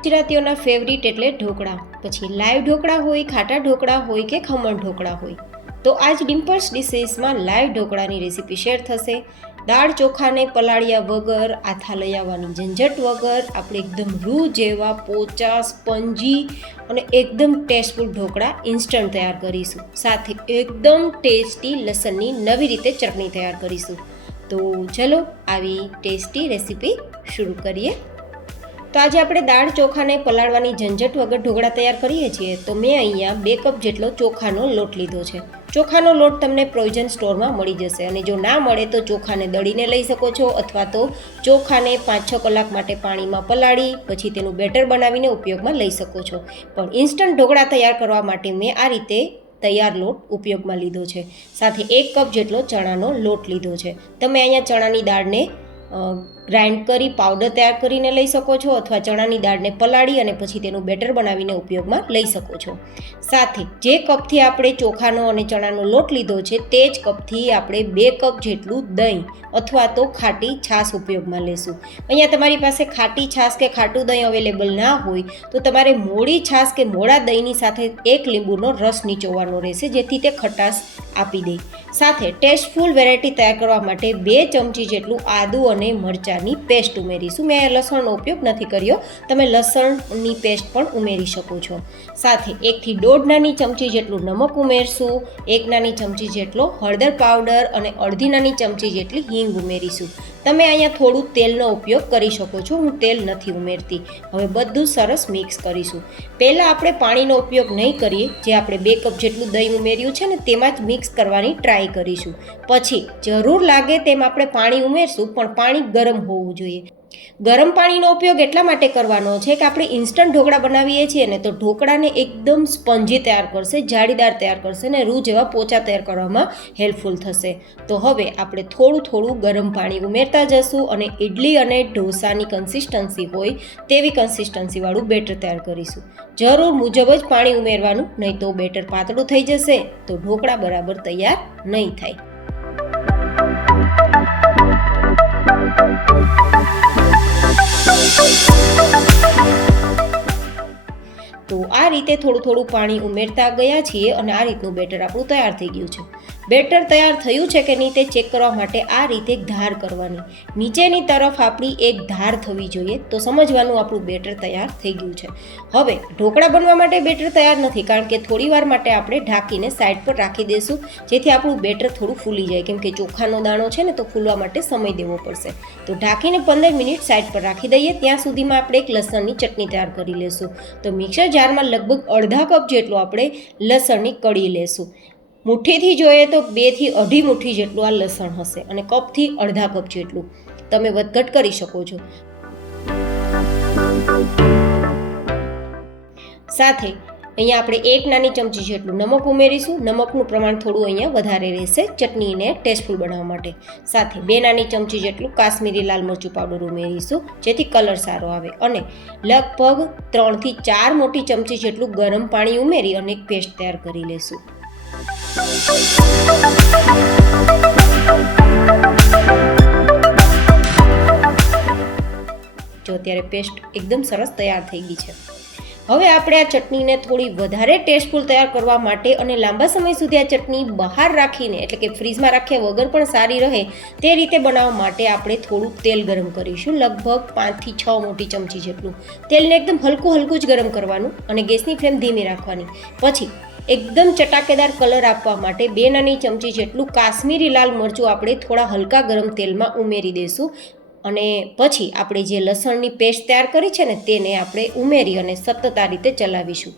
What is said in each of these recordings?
ગુજરાતીઓના favourite એટલે ઢોકળા. પછી live dhokla હોય, ખાટા ઢોકળા હોય કે ખમણ ઢોકળા હોય. તો આજ ડિમ્પલ્સ ડિશીસમાં લાઈવ ઢોકળાની રેસીપી શેર થશે. દાળ ચોખાને પલાળ્યા વગર, આથા લઈ આવવાની ઝંઝટ વગર આપણે એકદમ રૂ જેવા પોચા, સ્પોન્જી અને એકદમ ટેસ્ટફુલ ઢોકળા ઇન્સ્ટન્ટ તૈયાર કરીશું. સાથે એકદમ ટેસ્ટી લસણની નવી રીતે ચટણી તૈયાર કરીશું. તો ચલો આવી ટેસ્ટી રેસીપી શરૂ કરીએ. તો આજે આપણે દાળ ચોખાને પલાળવાની ઝંઝટ વગર ઢોકળા તૈયાર કરીએ છીએ. તો મેં અહીંયા 2 કપ જેટલો ચોખાનો લોટ લીધો છે. ચોખાનો લોટ તમને પ્રોવિઝન સ્ટોરમાં મળી જશે, અને જો ના મળે તો ચોખાને દળીને લઈ શકો છો, અથવા તો ચોખાને 5-6 કલાક માટે પાણીમાં પલાળી પછી તેનું બેટર બનાવીને ઉપયોગમાં લઈ શકો છો. પણ ઇન્સ્ટન્ટ ઢોકળા તૈયાર કરવા માટે મેં આ રીતે તૈયાર લોટ ઉપયોગમાં લીધો છે. સાથે 1 કપ જેટલો ચણાનો લોટ લીધો છે. તમે અહીંયા ચણાની દાળને ગ્રાઇન્ડ કરી પાવડર તૈયાર કરીને લઈ શકો છો, અથવા ચણાની દાળને પલાળી અને પછી તેનું બેટર બનાવીને ઉપયોગમાં લઈ શકો છો. સાથે જે કપથી આપણે ચોખાનો અને ચણાનો લોટ લીધો છે તે જ કપથી આપણે 2 કપ જેટલું દહીં અથવા તો ખાટી છાશ ઉપયોગમાં લેશું. અહીંયા તમારી પાસે ખાટી છાશ કે ખાટું દહીં અવેલેબલ ના હોય તો તમારે મોળી છાશ કે મોળા દહીંની સાથે 1 લીંબુનો રસ નીચોવવાનો રહેશે, જેથી તે ખટાશ આપી દે. સાથે ટેસ્ટફુલ વેરાયટી તૈયાર કરવા માટે 2 ચમચી જેટલું આદુ અને મરચાંની પેસ્ટ ઉમેરીશું. મેં લસણનો ઉપયોગ નથી કર્યો, તમે લસણની પેસ્ટ પણ ઉમેરી શકો છો. સાથે 1 થી 1.5 નાની ચમચી જેટલું નમક ઉમેરશું, 1 નાની ચમચી જેટલો હળદર પાવડર અને અડધી નાની ચમચી જેટલી હિંગ ઉમેરીશું. તમે અહીંયા થોડું તેલનો ઉપયોગ કરી શકો છો, હું તેલ નથી ઉમેરતી. હવે બધું સરસ મિક્સ કરીશું. પહેલાં આપણે પાણીનો ઉપયોગ નહીં કરીએ, જે આપણે 2 કપ જેટલું દહીં ઉમેર્યું છે ને તેમાં જ મિક્સ કરવાની ટ્રાય કરીશું. પછી જરૂર લાગે તેમ આપણે પાણી ઉમેરશું, પણ પાણી ગરમ હોવું જોઈએ. ગરમ પાણીનો ઉપયોગ એટલા માટે કરવાનો છે કે આપણે ઇન્સ્ટન્ટ ઢોકળા બનાવીએ છીએ ને, તો ઢોકળાને એકદમ સ્પંજી તૈયાર કરશે, જાળીદાર તૈયાર કરશે ને રૂ જેવા પોચા તૈયાર કરવામાં હેલ્પફુલ થશે. તો હવે આપણે થોડું થોડું ગરમ પાણી ઉમેરતા જશું અને ઇડલી અને ઢોસાની કન્સિસ્ટન્સી હોય તેવી કન્સિસ્ટન્સીવાળું બેટર તૈયાર કરીશું. જરૂર મુજબ જ પાણી ઉમેરવાનું, નહીં તો બેટર પાતળું થઈ જશે તો ઢોકળા બરાબર તૈયાર નહીં થાય. તો આ રીતે થોડું થોડું પાણી ઉમેરતા ગયા છીએ અને આ રીતનું બેટર આપણું તૈયાર થઈ ગયું છે. બેટર તૈયાર થયું છે કે નહીં તે ચેક કરવા માટે આ રીતે ધાર કરવાની. નીચેની તરફ આપણી એક ધાર થવી જોઈએ, તો સમજવાનું આપણું બેટર તૈયાર થઈ ગયું છે. હવે ઢોકળા બનવા માટે બેટર તૈયાર નથી, કારણ કે થોડી વાર માટે આપણે ઢાંકીને સાઈડ પર રાખી દઈશું, જેથી આપણું બેટર થોડું ફૂલી જાય, કેમ કે ચોખાનો દાણો છે ને તો ફૂલવા માટે સમય દેવો પડશે. તો ઢાંકીને 15 મિનિટ સાઈડ પર રાખી દઈએ. ત્યાં સુધીમાં આપણે એક લસણની ચટણી તૈયાર કરી લેશું. તો મિક્સર જારમાં લગભગ અડધા કપ જેટલું આપણે લસણની કળી લેશું. મુઠ્ઠીથી જોઈએ તો 2 થી 2.5 મુઠ્ઠી જેટલું આ લસણ હશે, અને કપથી અડધા કપ જેટલું તમે વધઘટ કરી શકો છો. સાથે અહીંયા આપણે 1 નાની ચમચી જેટલું નમક ઉમેરીશું. નમકનું પ્રમાણ થોડું અહીંયા વધારે રહેશે ચટણીને ટેસ્ટફુલ બનાવવા માટે. સાથે 2 નાની ચમચી જેટલું કાશ્મીરી લાલ મરચું પાવડર ઉમેરીશું, જેથી કલર સારો આવે. અને લગભગ 3 થી 4 મોટી ચમચી જેટલું ગરમ પાણી ઉમેરી અને એક પેસ્ટ તૈયાર કરી લેશું. જો અત્યારે પેસ્ટ એકદમ સરસ તૈયાર થઈ ગઈ છે. હવે આપણે આ ચટણીને થોડી વધારે ટેસ્ટફુલ તૈયાર કરવા માટે અને લાંબા સમય સુધી આ ચટણી બહાર રાખીને, એટલે કે ફ્રીજમાં રાખ્યા વગર પણ સારી રહે તે રીતે બનાવવા માટે આપણે થોડું તેલ ગરમ કરીશું. લગભગ 5 થી 6 મોટી ચમચી જેટલું. તેલને એકદમ હલકું હલકું જ ગરમ કરવાનું અને ગેસની ફ્લેમ ધીમી રાખવાની. પછી એકદમ ચટાકેદાર કલર આપવા માટે 2 નાની ચમચી જેટલું કાશ્મીરી લાલ મરચું આપણે થોડા હલકા ગરમ તેલમાં ઉમેરી દઈશું. અને પછી આપણે જે લસણની પેસ્ટ તૈયાર કરી છે ને તેને આપણે ઉમેરી અને સતત આ રીતે ચલાવીશું.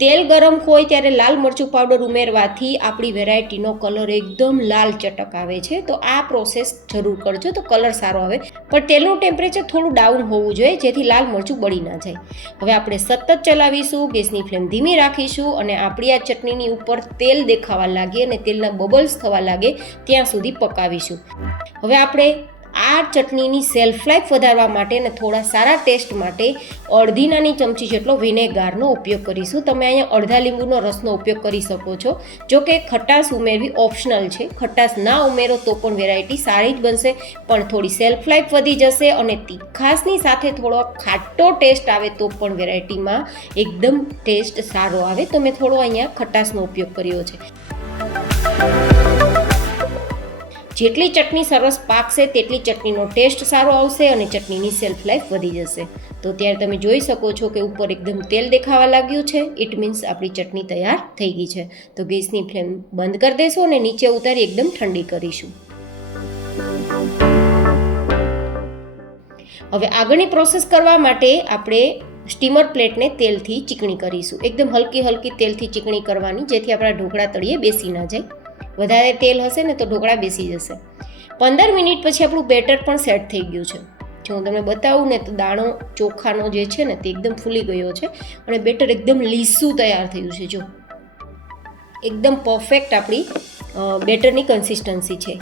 તેલ ગરમ હોય ત્યારે લાલ મરચું પાવડર ઉમેરવાથી આપણી વેરાયટીનો કલર એકદમ લાલ ચટક આવે છે. તો આ પ્રોસેસ જરૂર કરજો તો કલર સારો આવે, પણ તેલનું ટેમ્પરેચર થોડું ડાઉન હોવું જોઈએ, જેથી લાલ મરચું બળી ના જાય. હવે આપણે સતત ચલાવીશું, ગેસની ફ્લેમ ધીમી રાખીશું અને આપણી આ ચટણીની ઉપર તેલ દેખાવા લાગે અને તેલના બબલ્સ થવા લાગે ત્યાં સુધી પકાવીશું. હવે આપણે આ ચટણીની સેલ્ફ લાઈફ વધારવા માટે અને થોડા સારા ટેસ્ટ માટે અડધી નાની ચમચી જેટલો વિનેગારનો ઉપયોગ કરીશું. તમે અહીંયા અડધા લીંબુનો રસનો ઉપયોગ કરી શકો છો. જો કે ખટાશ ઉમેરવી ઓપ્શનલ છે, ખટાશ ના ઉમેરો તો પણ વેરાયટી સારી જ બનશે, પણ થોડી સેલ્ફ લાઈફ વધી જશે અને તીખાશની સાથે થોડો ખાટો ટેસ્ટ આવે તો પણ વેરાયટીમાં એકદમ ટેસ્ટ સારો આવે. તો મેં થોડો અહીંયા ખટાશનો ઉપયોગ કર્યો છે. જેટલી ચટણી સરસ પાકશે તેટલી ચટણીનો ટેસ્ટ સારો આવશે અને ચટણીની સેલ્ફ લાઈફ વધી જશે. તો ત્યારે તમે જોઈ શકો છો કે ઉપર એકદમ તેલ દેખાવા લાગ્યું છે. ઇટ મીન્સ આપણી ચટણી તૈયાર થઈ ગઈ છે. તો ગેસની ફ્લેમ બંધ કરી દઈશું અને નીચે ઉતારી એકદમ ઠંડી કરીશું. હવે આગળની પ્રોસેસ કરવા માટે આપણે સ્ટીમર પ્લેટને તેલથી ચીકણી કરીશું. એકદમ હલકી હલકી તેલથી ચીકણી કરવાની, જેથી આપણા ઢોકળા તળીએ બેસી ના જાય. વધારે તેલ હશે ને તો ઢોકળા બેસી જશે. 15 મિનિટ પછી આપણું બેટર પણ સેટ થઈ ગયું છે. જો હું તમને બતાવું ને તો દાણો ચોખાનો જે છે ને તે એકદમ ફૂલી ગયો છે અને બેટર એકદમ લીસું તૈયાર થયું છે. જો એકદમ પરફેક્ટ આપણી બેટરની કન્સિસ્ટન્સી છે.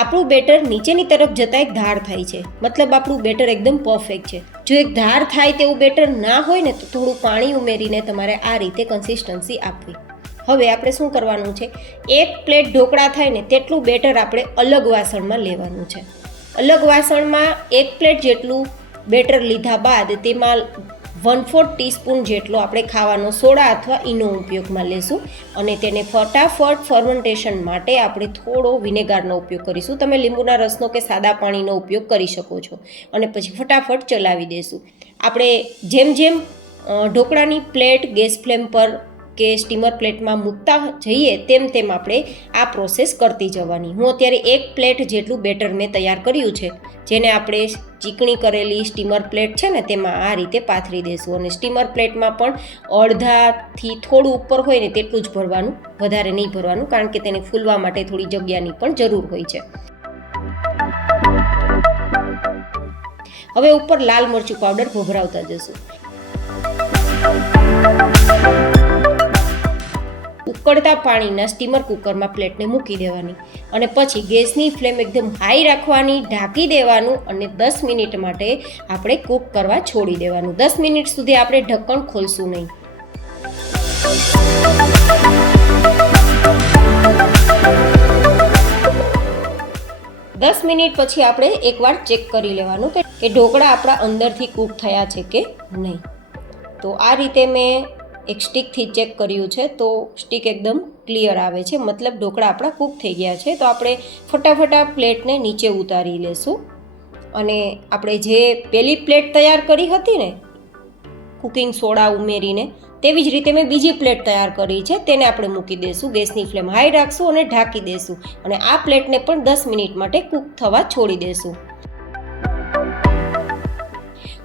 આપણું બેટર નીચેની તરફ જતાં એક ધાર થાય છે, મતલબ આપણું બેટર એકદમ પરફેક્ટ છે. જો એક ધાર થાય તેવું બેટર ના હોય ને તો થોડું પાણી ઉમેરીને તમારે આ રીતે કન્સિસ્ટન્સી આપવી. હવે આપણે શું કરવાનું છે, એક પ્લેટ ઢોકળા થાય ને તેટલું બેટર આપણે અલગ વાસણમાં લેવાનું છે. અલગ વાસણમાં એક પ્લેટ જેટલું બેટર લીધા બાદ તેમાં 1/4 ટીસ્પૂન જેટલો આપણે ખાવાનો સોડા અથવા ઈનો ઉપયોગમાં લેશું અને તેને ફટાફટ ફર્મેન્ટેશન માટે આપણે થોડો વિનેગારનો ઉપયોગ કરીશું. તમે લીંબુના રસનો કે સાદા પાણીનો ઉપયોગ કરી શકો છો અને પછી ફટાફટ ચલાવી દઈશું. આપણે જેમ જેમ ઢોકળાની પ્લેટ ગેસ ફ્લેમ પર કે સ્ટીમર પ્લેટમાં મૂકતા જઈએ તેમ તેમ આપણે આ પ્રોસેસ કરતી જવાની. હું અત્યારે એક પ્લેટ જેટલું બેટર મેં તૈયાર કર્યું છે, જેને આપણે ચીકણી કરેલી સ્ટીમર પ્લેટ છે ને તેમાં આ રીતે પાથરી દઈશું અને સ્ટીમર પ્લેટમાં પણ અડધાથી થોડું ઉપર હોય ને તેટલું જ ભરવાનું, વધારે નહીં ભરવાનું, કારણ કે તેને ફૂલવા માટે થોડી જગ્યાની પણ જરૂર હોય છે. હવે ઉપર લાલ મરચું પાવડર ભભરાવતા જશું. ઉકળતા પાણીના સ્ટીમર કુકરમાં પ્લેટને મૂકી દેવાની અને પછી ગેસની ફ્લેમ એકદમ હાઈ રાખવાની, ઢાંકી દેવાનું અને 10 મિનિટ માટે આપણે કૂક કરવા છોડી દેવાનું. 10 મિનિટ સુધી આપણે ઢક્કણ ખોલશું નહીં. દસ મિનિટ પછી આપણે એકવાર ચેક કરી લેવાનું કે ઢોકળા આપણા અંદરથી કૂક થયા છે કે નહીં. તો આ રીતે મેં એક સ્ટીકથી ચેક કર્યું છે તો સ્ટીક એકદમ ક્લિયર આવે છે, મતલબ ઢોકળા આપણા કૂક થઈ ગયા છે. તો આપણે ફટાફટ પ્લેટને નીચે ઉતારી લેશું અને આપણે જે પેલી પ્લેટ તૈયાર કરી હતી ને કુકિંગ સોડા ઉમેરીને, તેવી જ રીતે મેં બીજી પ્લેટ તૈયાર કરી છે, તેને આપણે મૂકી દઈશું. ગેસની ફ્લેમ હાઈ રાખશું અને ઢાંકી દઈશું અને આ પ્લેટને પણ 10 મિનિટ માટે કૂક થવા છોડી દઈશું.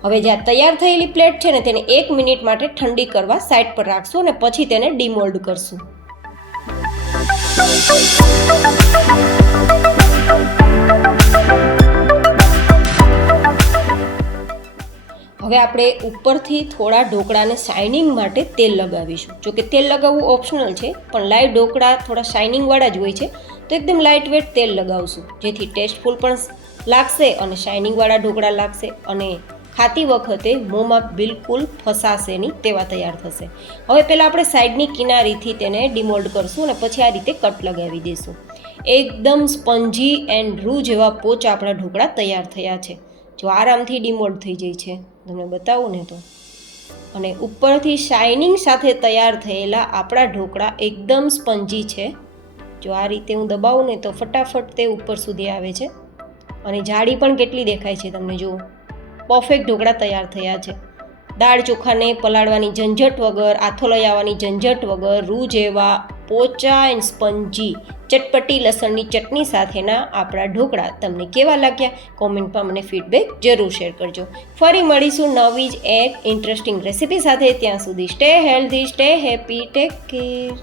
હવે જે તૈયાર થયેલી પ્લેટ છે ને તેને 1 મિનિટ માટે ઠંડી કરવા સાઈડ પર રાખશું અને પછી તેને ડીમોલ્ડ કરશું. હવે આપણે ઉપરથી થોડા ઢોકળાને શાઇનિંગ માટે તેલ લગાવીશું. જો કે તેલ લગાવવું ઓપ્શનલ છે, પણ લાઈવ ઢોકળા થોડા શાઇનિંગવાળા જ હોય છે, તો એકદમ લાઇટ વેટ તેલ લગાવશું, જેથી ટેસ્ટફુલ પણ લાગશે અને શાઇનિંગવાળા ઢોકળા લાગશે અને ખાતી વખતે મોંમાં બિલકુલ ફસાશે નહીં તેવા તૈયાર થશે. હવે પહેલાં આપણે સાઈડની કિનારીથી તેને ડીમોલ્ડ કરશું અને પછી આ રીતે કટ લગાવી દઈશું. એકદમ સ્પંજી એન્ડ રૂ જેવા પોચા આપણા ઢોકળા તૈયાર થયા છે. જો આરામથી ડીમોલ્ડ થઈ જાય છે, તમને બતાવું ને તો. અને ઉપરથી શાઇનિંગ સાથે તૈયાર થયેલા આપણા ઢોકળા એકદમ સ્પંજી છે. જો આ રીતે હું દબાવું ને તો ફટાફટ તે ઉપર સુધી આવે છે અને જાડી પણ કેટલી દેખાય છે તમને જુઓ. પરફેક્ટ ઢોકળા તૈયાર થયા છે. દાળ ચોખાને પલાળવાની ઝંઝટ વગર, આથો લઈ આવવાની ઝંઝટ વગર, રૂ જેવા પોચા એન્ડ સ્પંજી ચટપટી લસણની ચટણી સાથેના આપણા ઢોકળા તમને કેવા લાગ્યા કોમેન્ટમાં મને ફીડબેક જરૂર શેર કરજો. ફરી મળીશું નવી જ એક ઇન્ટરેસ્ટિંગ રેસિપી સાથે. ત્યાં સુધી stay healthy, stay happy, take care.